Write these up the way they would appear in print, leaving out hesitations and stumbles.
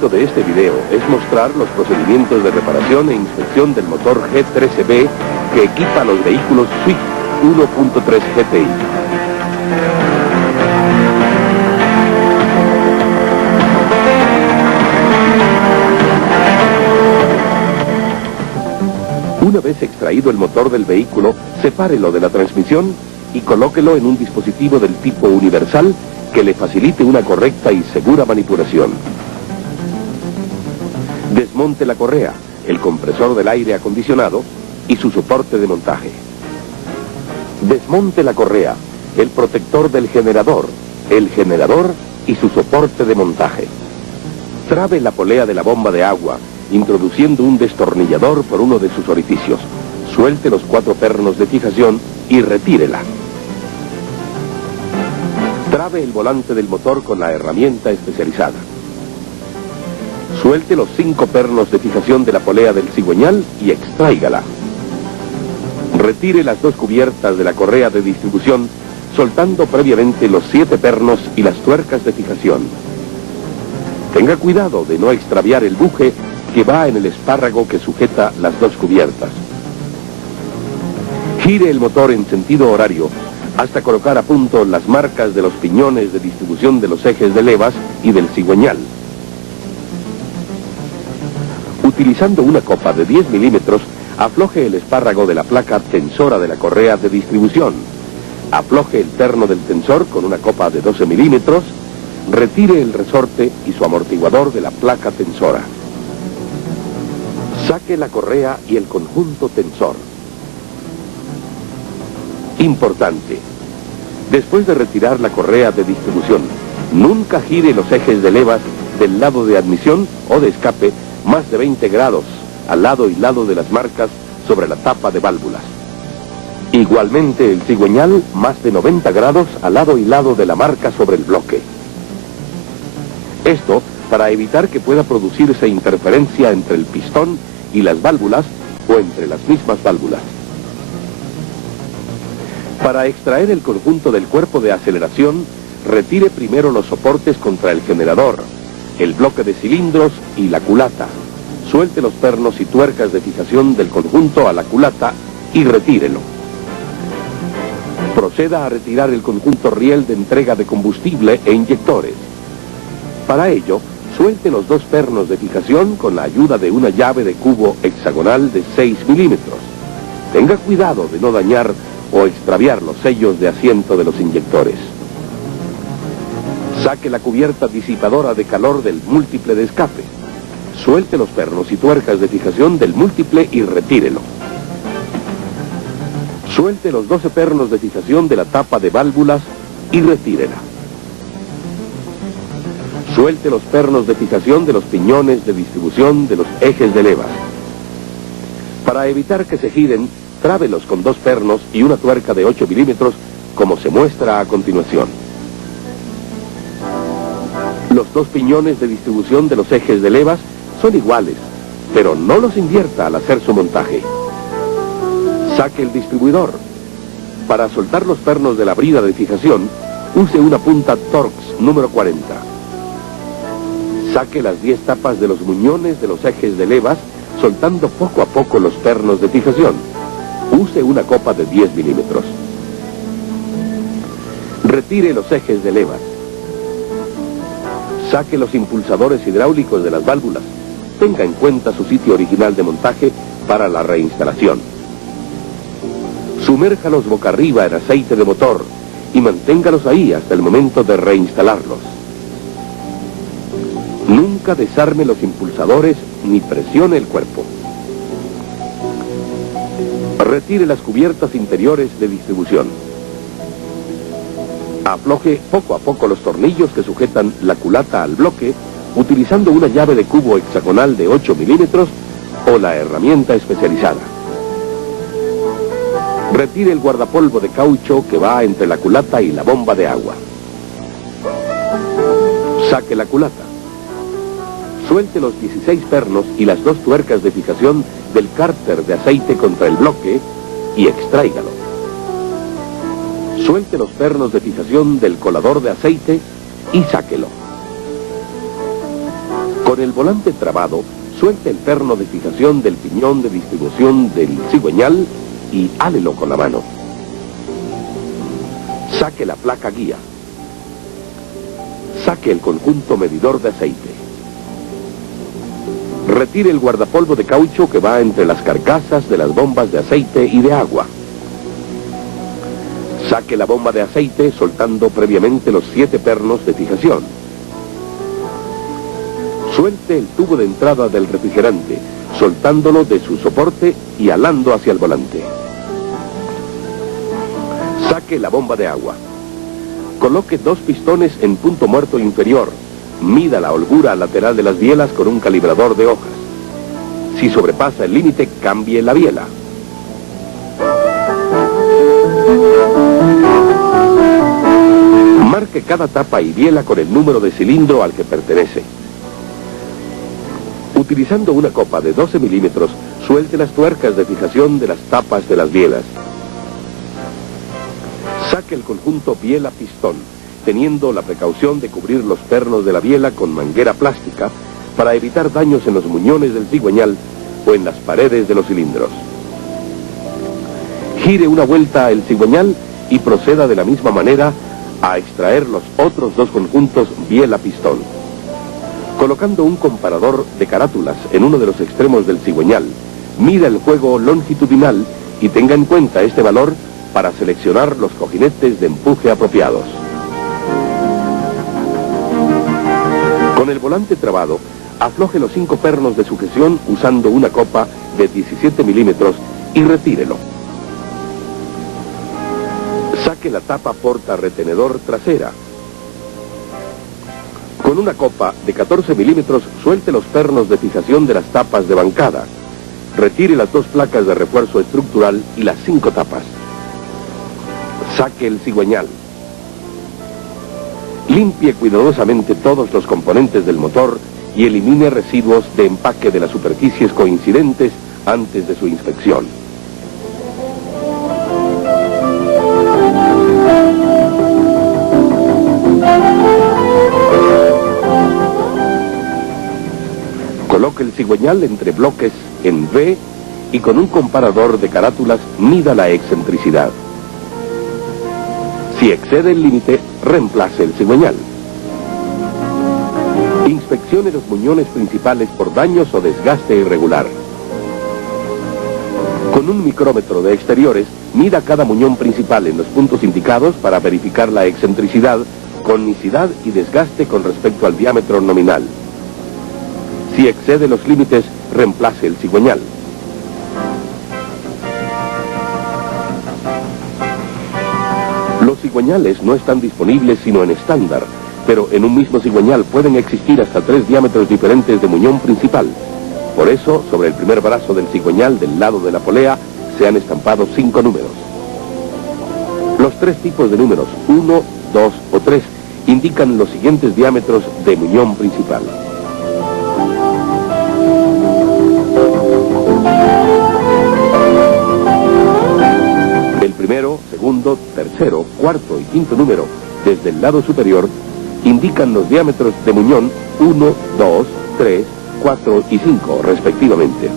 propósito de este video es mostrar los procedimientos de reparación e inspección del motor G13B que equipa los vehículos Swift 1.3 GTI. Una vez extraído el motor del vehículo, sepárelo de la transmisión y colóquelo en un dispositivo del tipo universal que le facilite una correcta y segura manipulación. Desmonte la correa, el compresor del aire acondicionado y su soporte de montaje. Desmonte la correa, el protector del generador, el generador y su soporte de montaje. Trabe la polea de la bomba de agua, introduciendo un destornillador por uno de sus orificios. Suelte los 4 pernos de fijación y retírela. Trabe el volante del motor con la herramienta especializada. Suelte los 5 pernos de fijación de la polea del cigüeñal y extráigala. Retire las 2 cubiertas de la correa de distribución, soltando previamente los 7 pernos y las tuercas de fijación. Tenga cuidado de no extraviar el buje que va en el espárrago que sujeta las 2 cubiertas. Gire el motor en sentido horario hasta colocar a punto las marcas de los piñones de distribución de los ejes de levas y del cigüeñal. Utilizando una copa de 10 milímetros, afloje el espárrago de la placa tensora de la correa de distribución. Afloje el perno del tensor con una copa de 12 milímetros. Retire el resorte y su amortiguador de la placa tensora. Saque la correa y el conjunto tensor. Importante. Después de retirar la correa de distribución, nunca gire los ejes de levas del lado de admisión o de escape más de 20 grados al lado y lado de las marcas sobre la tapa de válvulas. Igualmente el cigüeñal más de 90 grados al lado y lado de la marca sobre el bloque. Esto para evitar que pueda producirse interferencia entre el pistón y las válvulas o entre las mismas válvulas. Para extraer el conjunto del cuerpo de aceleración, retire primero los soportes contra el generador, el bloque de cilindros y la culata. Suelte los pernos y tuercas de fijación del conjunto a la culata y retírelo. Proceda a retirar el conjunto riel de entrega de combustible e inyectores. Para ello, suelte los 2 pernos de fijación con la ayuda de una llave de cubo hexagonal de 6 milímetros. Tenga cuidado de no dañar o extraviar los sellos de asiento de los inyectores. Saque la cubierta disipadora de calor del múltiple de escape. Suelte los pernos y tuercas de fijación del múltiple y retírelo. Suelte los 12 pernos de fijación de la tapa de válvulas y retírela. Suelte los pernos de fijación de los piñones de distribución de los ejes de levas. Para evitar que se giren, trábelos con 2 pernos y una tuerca de 8 milímetros, como se muestra a continuación. Los 2 piñones de distribución de los ejes de levas son iguales, pero no los invierta al hacer su montaje. Saque el distribuidor. Para soltar los pernos de la brida de fijación, use una punta Torx número 40. Saque las 10 tapas de los muñones de los ejes de levas, soltando poco a poco los pernos de fijación. Use una copa de 10 milímetros. Retire los ejes de levas. Saque los impulsadores hidráulicos de las válvulas. Tenga en cuenta su sitio original de montaje para la reinstalación. Sumérjalos boca arriba en aceite de motor y manténgalos ahí hasta el momento de reinstalarlos. Nunca desarme los impulsadores ni presione el cuerpo. Retire las cubiertas interiores de distribución. Afloje poco a poco los tornillos que sujetan la culata al bloque, utilizando una llave de cubo hexagonal de 8 milímetros o la herramienta especializada. Retire el guardapolvo de caucho que va entre la culata y la bomba de agua. Saque la culata. Suelte los 16 pernos y las 2 tuercas de fijación del cárter de aceite contra el bloque y extráigalo. Suelte los pernos de fijación del colador de aceite y sáquelo. Con el volante trabado, suelte el perno de fijación del piñón de distribución del cigüeñal y hálelo con la mano. Saque la placa guía. Saque el conjunto medidor de aceite. Retire el guardapolvo de caucho que va entre las carcasas de las bombas de aceite y de agua. Saque la bomba de aceite soltando previamente los 7 pernos de fijación. Suelte el tubo de entrada del refrigerante, soltándolo de su soporte y alando hacia el volante. Saque la bomba de agua. Coloque 2 pistones en punto muerto inferior. Mida la holgura lateral de las bielas con un calibrador de hojas. Si sobrepasa el límite, cambie la biela. Marque cada tapa y biela con el número de cilindro al que pertenece. Utilizando una copa de 12 milímetros, suelte las tuercas de fijación de las tapas de las bielas. Saque el conjunto biela-pistón, teniendo la precaución de cubrir los pernos de la biela con manguera plástica para evitar daños en los muñones del cigüeñal o en las paredes de los cilindros. Gire una vuelta el cigüeñal y proceda de la misma manera a extraer los otros 2 conjuntos biela-pistón. Colocando un comparador de carátulas en uno de los extremos del cigüeñal, mida el juego longitudinal y tenga en cuenta este valor para seleccionar los cojinetes de empuje apropiados. Con el volante trabado, afloje los 5 pernos de sujeción usando una copa de 17 milímetros y retírelo. Saque la tapa porta-retenedor trasera. Con una copa de 14 milímetros, suelte los pernos de fijación de las tapas de bancada. Retire las 2 placas de refuerzo estructural y las 5 tapas. Saque el cigüeñal. Limpie cuidadosamente todos los componentes del motor y elimine residuos de empaque de las superficies coincidentes antes de su inspección. Coloque el cigüeñal entre bloques en V y con un comparador de carátulas mida la excentricidad. Si excede el límite, reemplace el cigüeñal. Inspeccione los muñones principales por daños o desgaste irregular. Con un micrómetro de exteriores, mida cada muñón principal en los puntos indicados para verificar la excentricidad, conicidad y desgaste con respecto al diámetro nominal. Si excede los límites, reemplace el cigüeñal. Los cigüeñales no están disponibles sino en estándar, pero en un mismo cigüeñal pueden existir hasta 3 diámetros diferentes de muñón principal. Por eso, sobre el primer brazo del cigüeñal del lado de la polea, se han estampado 5 números. Los 3 tipos de números, 1, 2 o 3, indican los siguientes diámetros de muñón principal. Primero, segundo, tercero, cuarto y quinto número, desde el lado superior, indican los diámetros de muñón 1, 2, 3, 4 y 5, respectivamente.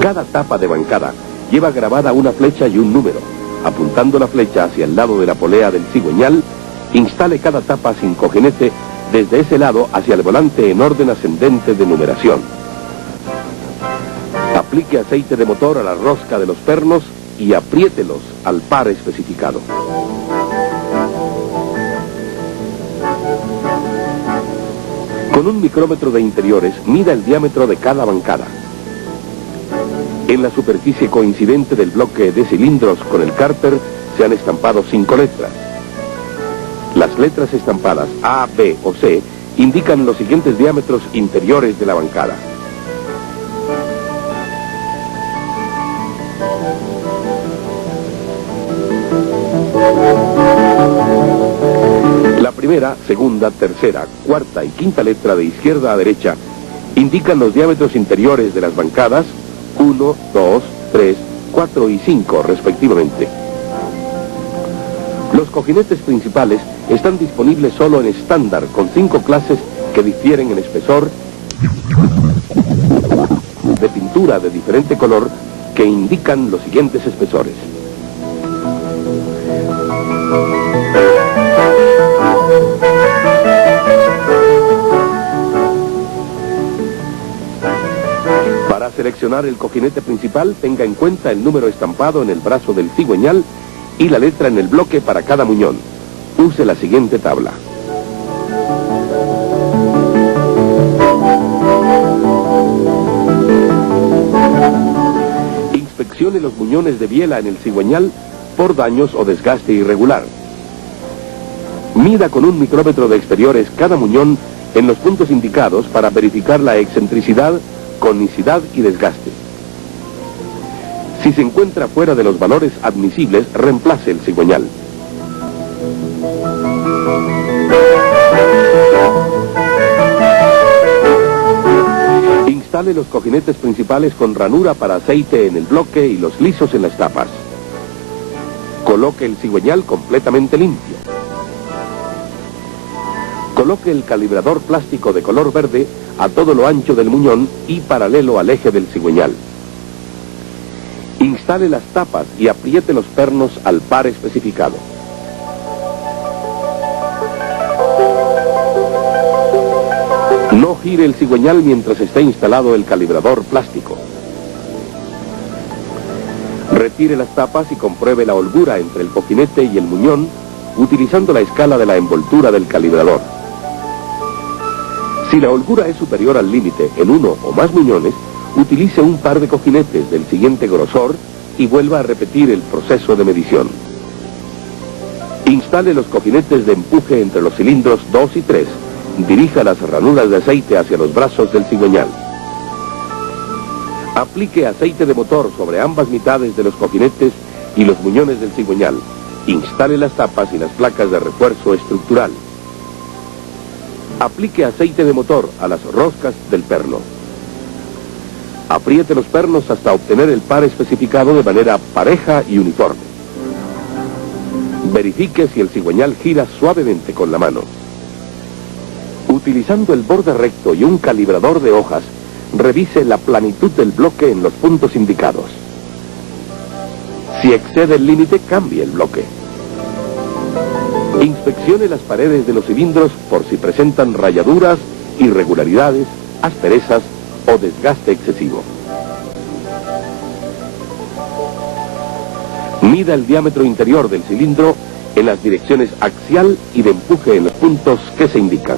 Cada tapa de bancada lleva grabada una flecha y un número. Apuntando la flecha hacia el lado de la polea del cigüeñal, instale cada tapa sin cojinete desde ese lado hacia el volante en orden ascendente de numeración. Aplique aceite de motor a la rosca de los pernos y apriételos al par especificado. Con un micrómetro de interiores, mida el diámetro de cada bancada. En la superficie coincidente del bloque de cilindros con el cárter se han estampado 5 letras. Las letras estampadas A, B o C indican los siguientes diámetros interiores de la bancada. La primera, segunda, tercera, cuarta y quinta letra de izquierda a derecha indican los diámetros interiores de las bancadas 1, 2, 3, 4 y 5 respectivamente. Los cojinetes principales están disponibles solo en estándar, con 5 clases que difieren en espesor, de pintura de diferente color, que indican los siguientes espesores. Para seleccionar el cojinete principal, tenga en cuenta el número estampado en el brazo del cigüeñal y la letra en el bloque para cada muñón. Use la siguiente tabla. Inspeccione los muñones de biela en el cigüeñal por daños o desgaste irregular. Mida con un micrómetro de exteriores cada muñón en los puntos indicados para verificar la excentricidad, conicidad y desgaste. Si se encuentra fuera de los valores admisibles, reemplace el cigüeñal. Instale los cojinetes principales con ranura para aceite en el bloque y los lisos en las tapas. Coloque el cigüeñal completamente limpio. Coloque el calibrador plástico de color verde a todo lo ancho del muñón y paralelo al eje del cigüeñal. Instale las tapas y apriete los pernos al par especificado. No gire el cigüeñal mientras esté instalado el calibrador plástico. Retire las tapas y compruebe la holgura entre el cojinete y el muñón utilizando la escala de la envoltura del calibrador. Si la holgura es superior al límite en uno o más muñones, utilice un par de cojinetes del siguiente grosor y vuelva a repetir el proceso de medición. Instale los cojinetes de empuje entre los cilindros 2 y 3. Dirija las ranuras de aceite hacia los brazos del cigüeñal. Aplique aceite de motor sobre ambas mitades de los cojinetes y los muñones del cigüeñal. Instale las tapas y las placas de refuerzo estructural. Aplique aceite de motor a las roscas del perno. Apriete los pernos hasta obtener el par especificado de manera pareja y uniforme. Verifique si el cigüeñal gira suavemente con la mano. Utilizando el borde recto y un calibrador de hojas, revise la planitud del bloque en los puntos indicados. Si excede el límite, cambie el bloque. Inspeccione las paredes de los cilindros por si presentan rayaduras, irregularidades, asperezas o desgaste excesivo. Mida el diámetro interior del cilindro en las direcciones axial y de empuje en los puntos que se indican.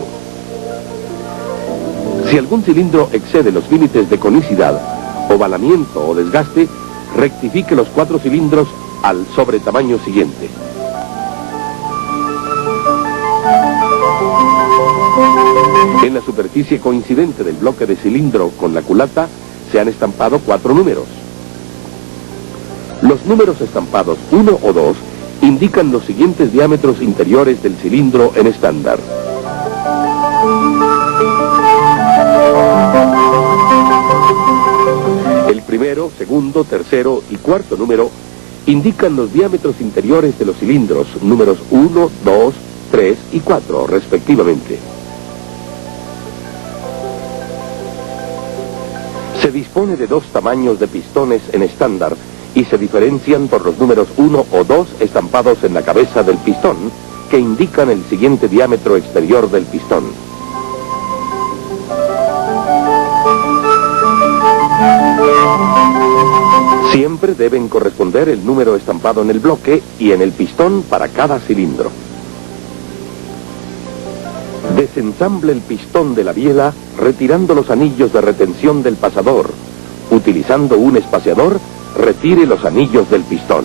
Si algún cilindro excede los límites de conicidad, ovalamiento o desgaste, rectifique los 4 cilindros al sobretamaño siguiente. En la superficie coincidente del bloque de cilindro con la culata se han estampado 4 números. Los números estampados 1 o 2 indican los siguientes diámetros interiores del cilindro en estándar. El primero, segundo, tercero y cuarto número indican los diámetros interiores de los cilindros, números 1, 2, 3 y 4, respectivamente. Se dispone de 2 tamaños de pistones en estándar y se diferencian por los números 1 o 2 estampados en la cabeza del pistón, que indican el siguiente diámetro exterior del pistón. Siempre deben corresponder el número estampado en el bloque y en el pistón para cada cilindro. Desensamble el pistón de la biela retirando los anillos de retención del pasador. Utilizando un espaciador, retire los anillos del pistón.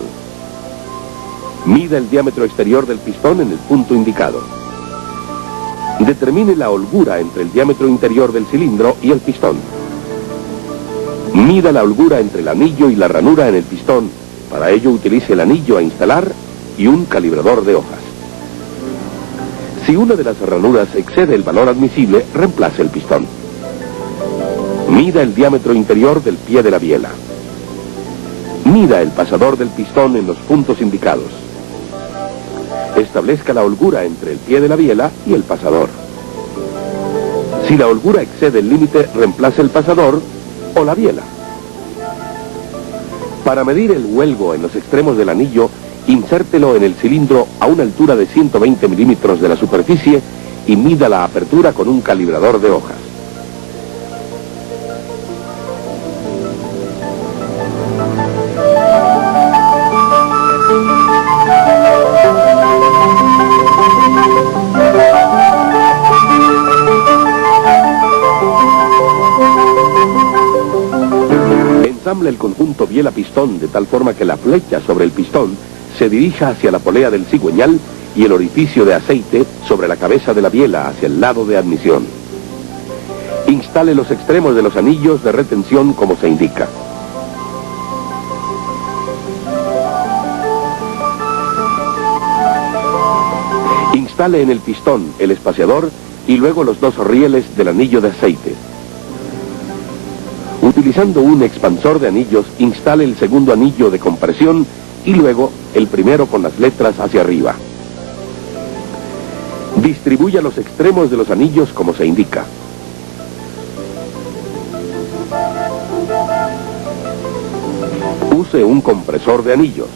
Mida el diámetro exterior del pistón en el punto indicado. Determine la holgura entre el diámetro interior del cilindro y el pistón. Mida la holgura entre el anillo y la ranura en el pistón. Para ello utilice el anillo a instalar y un calibrador de hojas. Si una de las ranuras excede el valor admisible, reemplace el pistón. Mida el diámetro interior del pie de la biela. Mida el pasador del pistón en los puntos indicados. Establezca la holgura entre el pie de la biela y el pasador. Si la holgura excede el límite, reemplace el pasador o la biela. Para medir el huelgo en los extremos del anillo, insértelo en el cilindro a una altura de 120 milímetros de la superficie y mida la apertura con un calibrador de hojas. Ensamble el conjunto biela-pistón de tal forma que la flecha sobre el pistón se dirija hacia la polea del cigüeñal y el orificio de aceite sobre la cabeza de la biela hacia el lado de admisión. Instale los extremos de los anillos de retención como se indica. Instale en el pistón el espaciador y luego los dos rieles del anillo de aceite. Utilizando un expansor de anillos, instale el segundo anillo de compresión y luego el primero con las letras hacia arriba. Distribuya los extremos de los anillos como se indica. Use un compresor de anillos.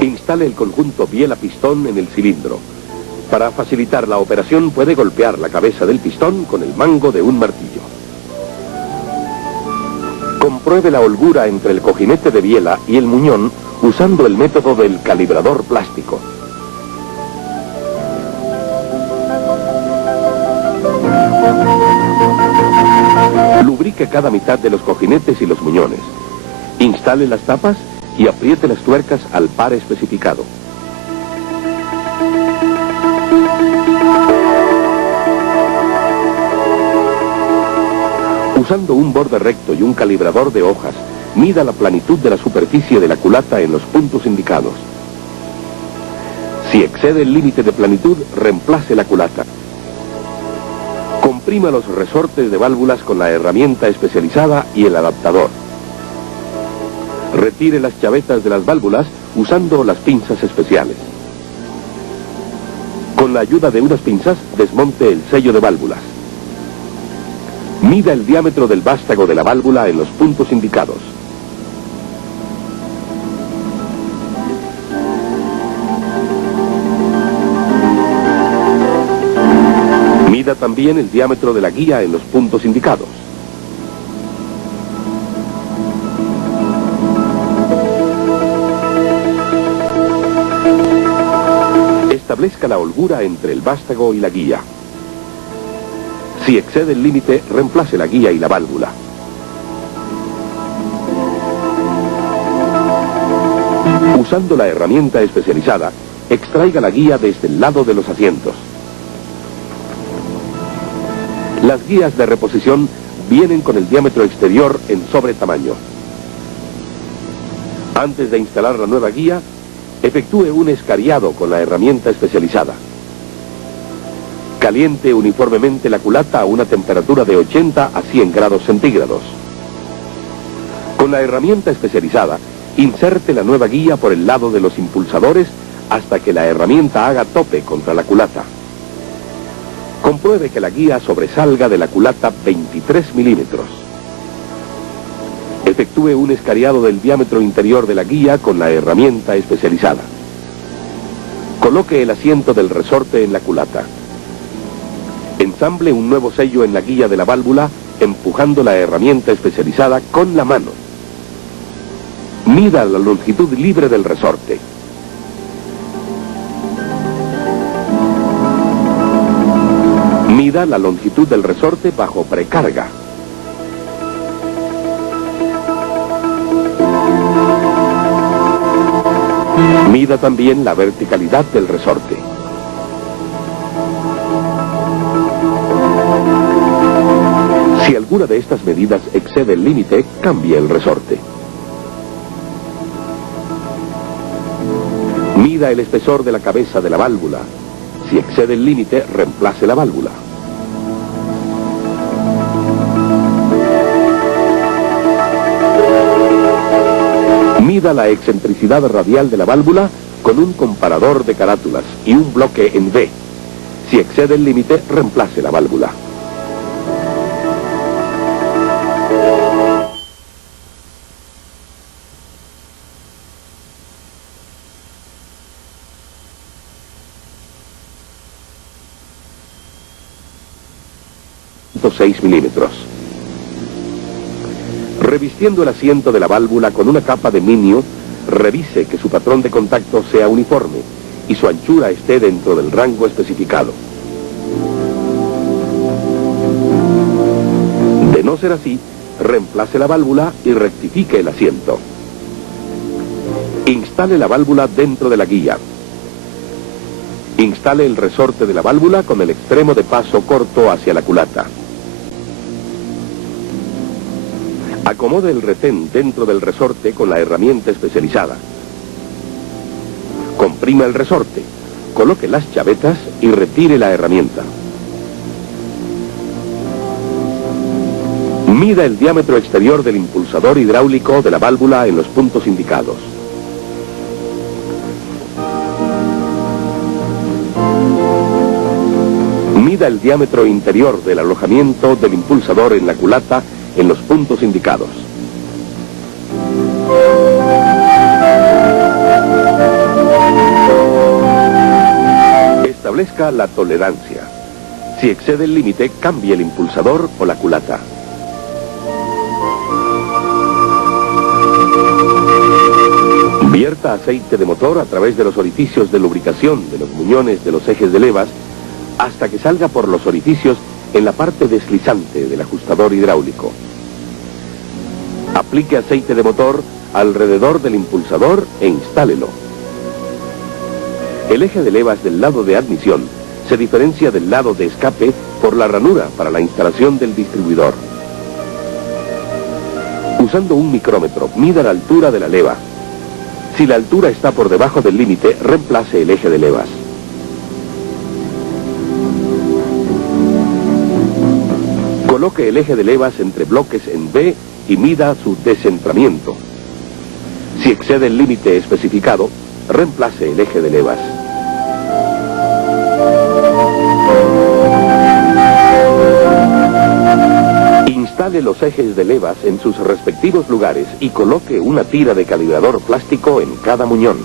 Instale el conjunto biela-pistón en el cilindro. Para facilitar la operación puede golpear la cabeza del pistón con el mango de un martillo. Compruebe la holgura entre el cojinete de biela y el muñón usando el método del calibrador plástico. Lubrique cada mitad de los cojinetes y los muñones. Instale las tapas y apriete las tuercas al par especificado. Usando un borde recto y un calibrador de hojas, mida la planitud de la superficie de la culata en los puntos indicados. Si excede el límite de planitud, reemplace la culata. Comprima los resortes de válvulas con la herramienta especializada y el adaptador. Retire las chavetas de las válvulas usando las pinzas especiales. Con la ayuda de unas pinzas, desmonte el sello de válvulas. Mida el diámetro del vástago de la válvula en los puntos indicados. Mida también el diámetro de la guía en los puntos indicados. Establezca la holgura entre el vástago y la guía. Si excede el límite, reemplace la guía y la válvula. Usando la herramienta especializada, extraiga la guía desde el lado de los asientos. Las guías de reposición vienen con el diámetro exterior en sobretamaño. Antes de instalar la nueva guía, efectúe un escariado con la herramienta especializada. Caliente uniformemente la culata a una temperatura de 80 a 100 grados centígrados. Con la herramienta especializada, inserte la nueva guía por el lado de los impulsadores hasta que la herramienta haga tope contra la culata. Compruebe que la guía sobresalga de la culata 23 milímetros. Efectúe un escariado del diámetro interior de la guía con la herramienta especializada. Coloque el asiento del resorte en la culata. Ensamble un nuevo sello en la guía de la válvula, empujando la herramienta especializada con la mano. Mida la longitud libre del resorte. Mida la longitud del resorte bajo precarga. Mida también la verticalidad del resorte. Si alguna de estas medidas excede el límite, cambie el resorte. Mida el espesor de la cabeza de la válvula. Si excede el límite, reemplace la válvula. Mida la excentricidad radial de la válvula con un comparador de carátulas y un bloque en V. Si excede el límite, reemplace la válvula. .6 milímetros. Revistiendo el asiento de la válvula con una capa de minio, revise que su patrón de contacto sea uniforme y su anchura esté dentro del rango especificado. De no ser así, reemplace la válvula y rectifique el asiento. Instale la válvula dentro de la guía. Instale el resorte de la válvula con el extremo de paso corto hacia la culata. Acomode el retén dentro del resorte con la herramienta especializada. Comprima el resorte, coloque las chavetas y retire la herramienta. Mida el diámetro exterior del impulsador hidráulico de la válvula en los puntos indicados. Mida el diámetro interior del alojamiento del impulsador en la culata en los puntos indicados. Establezca la tolerancia. Si excede el límite, cambie el impulsador o la culata. Vierta aceite de motor a través de los orificios de lubricación de los muñones de los ejes de levas hasta que salga por los orificios en la parte deslizante del ajustador hidráulico. Aplique aceite de motor alrededor del impulsador e instálelo. El eje de levas del lado de admisión se diferencia del lado de escape por la ranura para la instalación del distribuidor. Usando un micrómetro, mida la altura de la leva. Si la altura está por debajo del límite, reemplace el eje de levas. Coloque el eje de levas entre bloques en V y mida su descentramiento. Si excede el límite especificado, reemplace el eje de levas. Instale los ejes de levas en sus respectivos lugares y coloque una tira de calibrador plástico en cada muñón.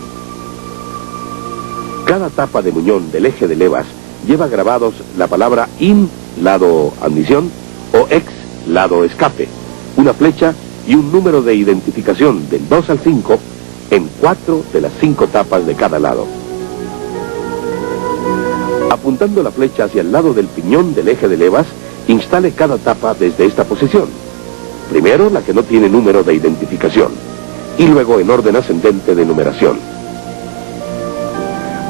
Cada tapa de muñón del eje de levas lleva grabados la palabra IN, lado admisión, o EX, lado escape, una flecha y un número de identificación del 2 al 5 en 4 de las 5 tapas de cada lado. Apuntando la flecha hacia el lado del piñón del eje de levas, instale cada tapa desde esta posición. Primero la que no tiene número de identificación y luego en orden ascendente de numeración.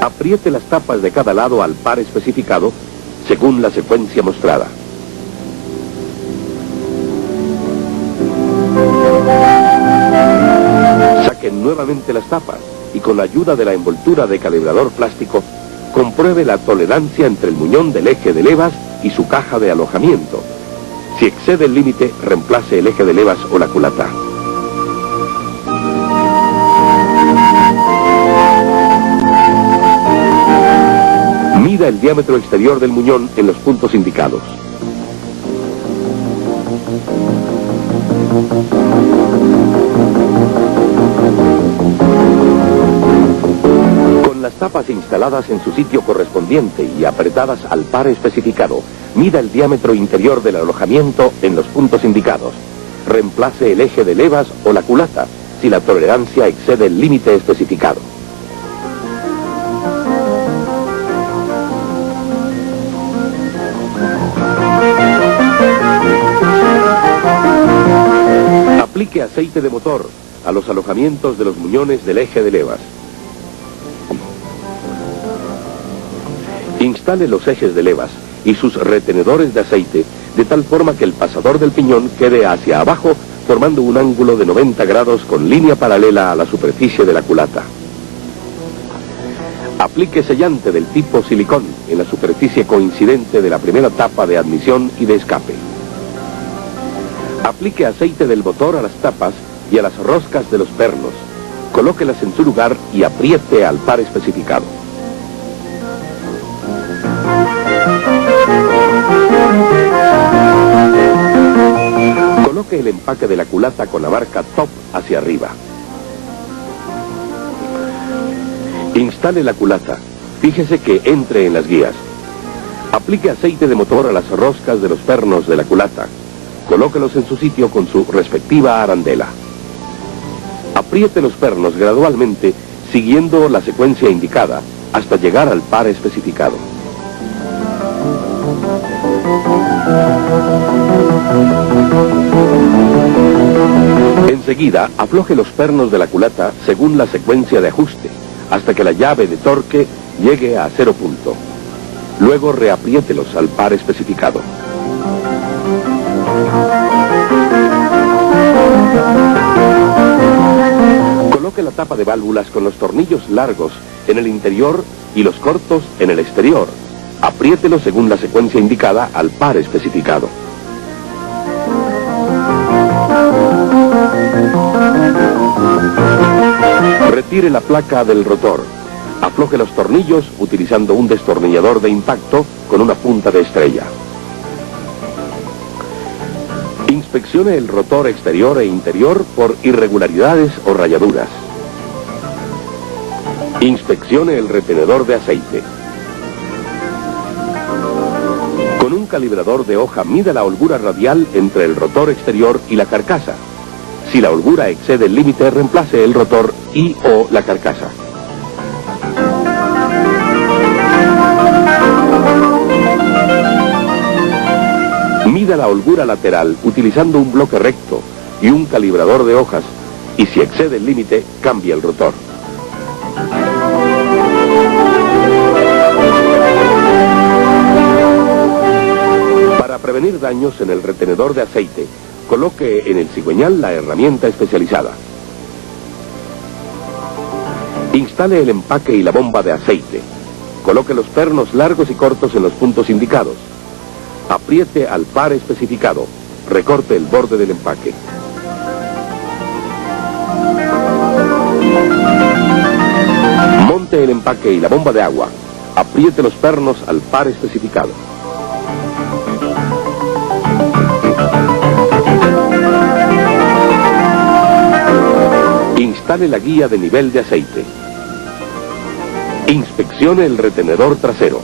Apriete las tapas de cada lado al par especificado según la secuencia mostrada. Saquen nuevamente las tapas y con la ayuda de la envoltura de calibrador plástico compruebe la tolerancia entre el muñón del eje de levas y su caja de alojamiento. Si excede el límite, reemplace el eje de levas o la culata. Mida el diámetro exterior del muñón en los puntos indicados. Las tapas instaladas en su sitio correspondiente y apretadas al par especificado, mida el diámetro interior del alojamiento en los puntos indicados. Reemplace el eje de levas o la culata si la tolerancia excede el límite especificado. Aplique aceite de motor a los alojamientos de los muñones del eje de levas. Instale los ejes de levas y sus retenedores de aceite de tal forma que el pasador del piñón quede hacia abajo formando un ángulo de 90 grados con línea paralela a la superficie de la culata. Aplique sellante del tipo silicón en la superficie coincidente de la primera tapa de admisión y de escape. Aplique aceite del motor a las tapas y a las roscas de los pernos Colóquelas en su lugar y apriete al par especificado. Coloque el empaque de la culata con la marca Top hacia arriba. Instale la culata. Fíjese que entre en las guías. Aplique aceite de motor a las roscas de los pernos de la culata. Colóquelos en su sitio con su respectiva arandela. Apriete los pernos gradualmente, siguiendo la secuencia indicada, hasta llegar al par especificado. Enseguida, afloje los pernos de la culata según la secuencia de ajuste, hasta que la llave de torque llegue a 0 punto. Luego reapriételos al par especificado. Coloque la tapa de válvulas con los tornillos largos en el interior y los cortos en el exterior. Apriételos según la secuencia indicada al par especificado. Retire la placa del rotor. Afloje los tornillos utilizando un destornillador de impacto con una punta de estrella. Inspeccione el rotor exterior e interior por irregularidades o rayaduras. Inspeccione el retenedor de aceite. Con un calibrador de hoja mida la holgura radial entre el rotor exterior y la carcasa. Si la holgura excede el límite, reemplace el rotor y/o la carcasa. Mida la holgura lateral utilizando un bloque recto y un calibrador de hojas, y si excede el límite, cambie el rotor. Para prevenir daños en el retenedor de aceite, coloque en el cigüeñal la herramienta especializada. Instale el empaque y la bomba de aceite. Coloque los pernos largos y cortos en los puntos indicados. Apriete al par especificado. Recorte el borde del empaque. Monte el empaque y la bomba de agua. Apriete los pernos al par especificado. Instale la guía de nivel de aceite. Inspeccione el retenedor trasero.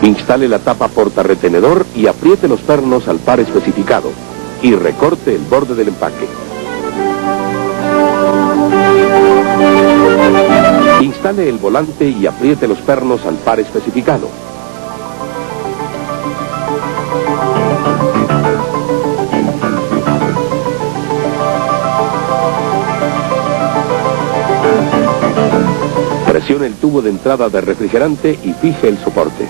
Instale la tapa portarretenedor y apriete los pernos al par especificado y recorte el borde del empaque. Instale el volante y apriete los pernos al par especificado. Presione el tubo de entrada de refrigerante y fije el soporte.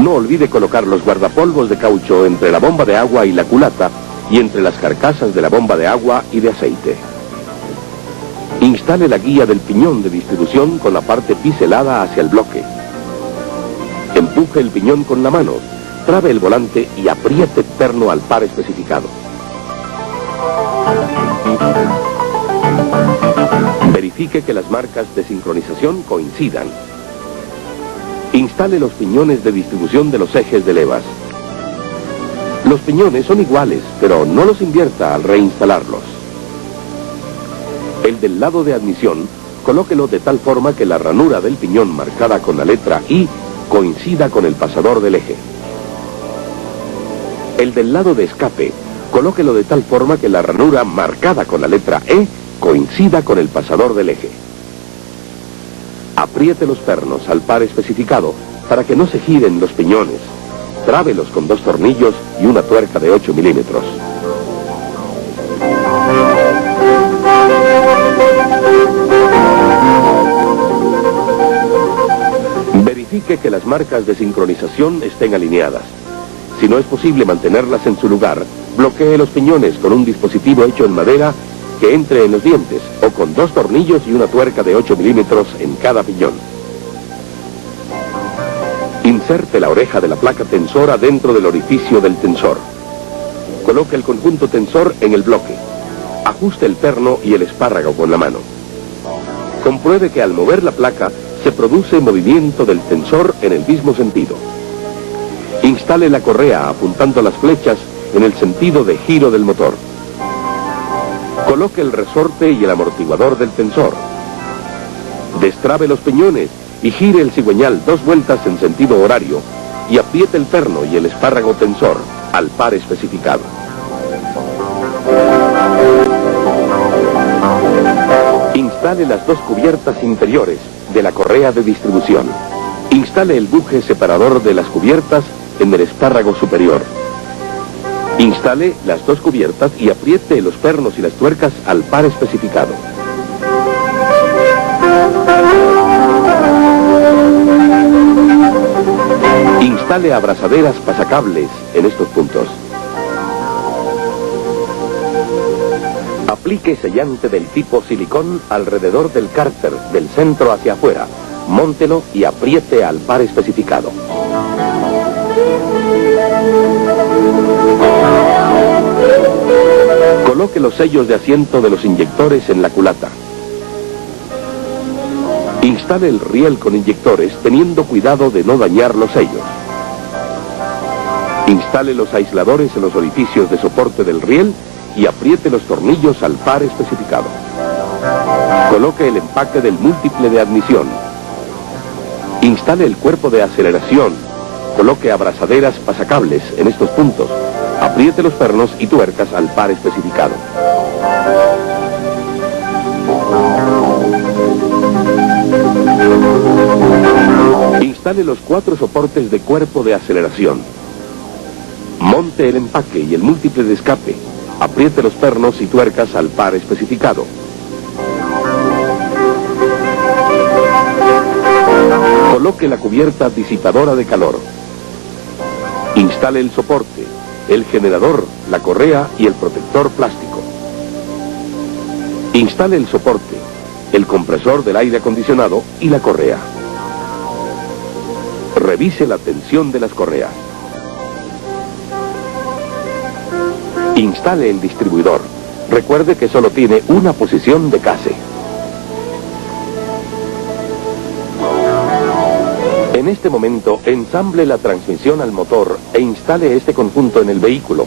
No olvide colocar los guardapolvos de caucho entre la bomba de agua y la culata y entre las carcasas de la bomba de agua y de aceite. Instale la guía del piñón de distribución con la parte biselada hacia el bloque. Empuje el piñón con la mano, trabe el volante y apriete el perno al par especificado. Verifique que las marcas de sincronización coincidan. Instale los piñones de distribución de los ejes de levas. Los piñones son iguales, pero no los invierta al reinstalarlos. El del lado de admisión, colóquelo de tal forma que la ranura del piñón marcada con la letra I coincida con el pasador del eje. El del lado de escape, colóquelo de tal forma que la ranura marcada con la letra E coincida con el pasador del eje. Apriete los pernos al par especificado para que no se giren los piñones. Trábelos con 2 tornillos y una tuerca de 8 milímetros. Verifique que las marcas de sincronización estén alineadas. Si no es posible mantenerlas en su lugar, bloquee los piñones con un dispositivo hecho en madera que entre en los dientes, o con 2 tornillos y una tuerca de 8 milímetros en cada piñón. Inserte la oreja de la placa tensora dentro del orificio del tensor. Coloque el conjunto tensor en el bloque. Ajuste el perno y el espárrago con la mano. Compruebe que al mover la placa se produce movimiento del tensor en el mismo sentido. Instale la correa apuntando las flechas en el sentido de giro del motor. Coloque el resorte y el amortiguador del tensor. Destrabe los piñones y gire el cigüeñal 2 vueltas en sentido horario y apriete el perno y el espárrago tensor al par especificado. Instale las 2 cubiertas interiores de la correa de distribución. Instale el buje separador de las cubiertas en el espárrago superior. Instale las 2 cubiertas y apriete los pernos y las tuercas al par especificado. Instale abrazaderas pasacables en estos puntos. Aplique sellante del tipo silicón alrededor del cárter, del centro hacia afuera. Móntelo y apriete al par especificado. Coloque los sellos de asiento de los inyectores en la culata. Instale el riel con inyectores teniendo cuidado de no dañar los sellos. Instale los aisladores en los orificios de soporte del riel y apriete los tornillos al par especificado. Coloque el empaque del múltiple de admisión. Instale el cuerpo de aceleración. Coloque abrazaderas pasacables en estos puntos. Apriete los pernos y tuercas al par especificado. Instale los 4 soportes de cuerpo de aceleración. Monte el empaque y el múltiple de escape. Apriete los pernos y tuercas al par especificado. Coloque la cubierta disipadora de calor. Instale el soporte, el generador, la correa y el protector plástico. Instale el soporte, el compresor del aire acondicionado y la correa. Revise la tensión de las correas. Instale el distribuidor. Recuerde que solo tiene una posición de case. En este momento, ensamble la transmisión al motor e instale este conjunto en el vehículo.